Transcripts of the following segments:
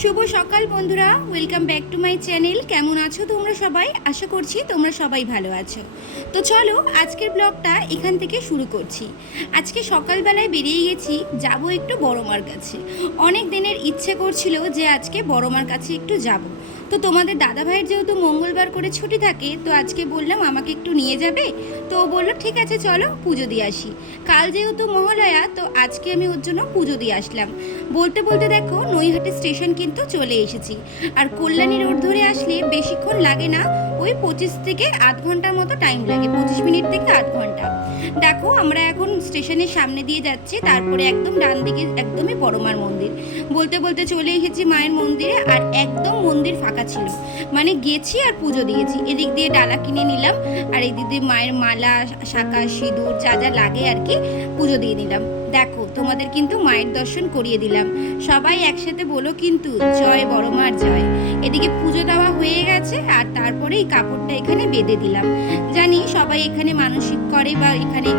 শুভ সকাল বন্ধুরা, welcome back to my channel. কেমন আছো তোমরা সবাই? আশা করছি তোমরা সবাই ভালো আছো। তো চলো আজকের ব্লগটা এখান থেকে শুরু করছি। আজকে সকালবেলায় বেরিয়ে গেছি, যাব একটু বড়মার কাছে। অনেক দিনের ইচ্ছে করছিল যে আজকে বড়মার কাছে একটু যাব। তো তোমাদের দাদাভাইয়ের যেহেতু মঙ্গলবার করে ছুটি থাকে, তো আজকে বললাম আমাকে একটু নিয়ে যাবে। তো ও বললো ঠিক আছে চলো পুজো দিয়ে আসি। কাল যেহেতু মহালয়া, তো আজকে আমি ওর জন্য পুজো দিয়ে আসলাম। বলতে বলতে দেখো নৈহাটি স্টেশন কিন্তু চলে এসেছি। আর কল্যাণী রোড ধরে আসলে বেশিক্ষণ লাগে না, ওই 25 থেকে আধ ঘন্টার মতো টাইম লাগে, 25 মিনিট থেকে আধ ঘন্টা। দেখো আমরা এখন স্টেশনের সামনে দিয়ে যাচ্ছি, তারপরে একদম ডান দিকে একদমই বড়মার মন্দির। বলতে বলতে চলে এসেছি মায়ের মন্দিরে, আর একদম মন্দির ফাঁকা ছিল, মানে গেছি আর পুজো দিয়েছি। এদিক দিয়ে ডালা কিনে নিলাম, আর এদিক দিয়ে মায়ের মালা, শাঁখা, সিঁদুর যা যা লাগে আর কি পুজো দিয়ে নিলাম। দেখো তোমাদের কিন্তু মায়ের দর্শন করিয়ে দিলাম। সবাই একসাথে বলো কিন্তু জয় বড়মার জয়। এদিকে পুজো দেওয়া হয়ে গেছে, আর তারপরে এই কাপড়টা এখানে বেঁধে দিলাম। জানি সবাই এখানে মানসিক করে বা এখানে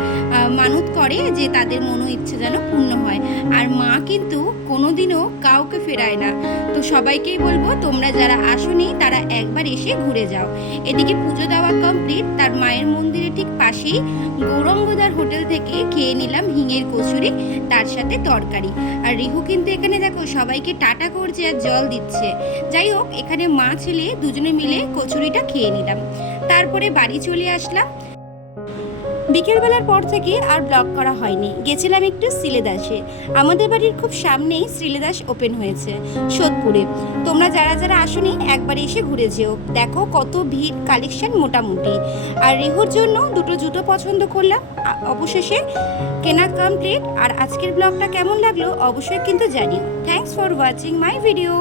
মানত করে যে তাদের মনো ইচ্ছে যেন পূর্ণ হয়। আর মা কিন্তু কোনোদিনও কাউকে ফেরায় না। তো সবাইকেই বলবো তোমরা যারা আসোনি তারা একবার এসে ঘুরে যাও। এদিকে পুজো দেওয়া কমপ্লিট, তার মায়ের মন্দিরের ঠিক পাশেই গৌরঙ্গদার হোটেল থেকে খেয়ে নিলাম হিঙের কচুরি, তার সাথে তরকারি। আর রিহু কিন্তু এখানে দেখো সবাইকে টাটা করছে আর জল দিচ্ছে। যাই হোক, এখানে মা ছেলে দুজনে মিলে কচুরিটা খেয়ে নিলাম, তারপরে বাড়ি চলে আসলাম। বিকেলবেলার পর থেকে আর ব্লগ করা হয়নি। গেছিলাম একটু শ্রীলেদাসে। আমাদের বাড়ির খুব সামনেই শ্রীলেদাস ওপেন হয়েছে সোদপুরে। তোমরা যারা যারা আসোনি একবার এসে ঘুরে যেও। দেখো কত ভিড়, কালেকশন মোটামুটি। আর রিহুর জন্য দুটো জুতো পছন্দ করলাম, অবশেষে কেনা কমপ্লিট। আর আজকের ব্লগটা কেমন লাগলো অবশ্যই কিন্তু জানিও। Thanks for watching my video.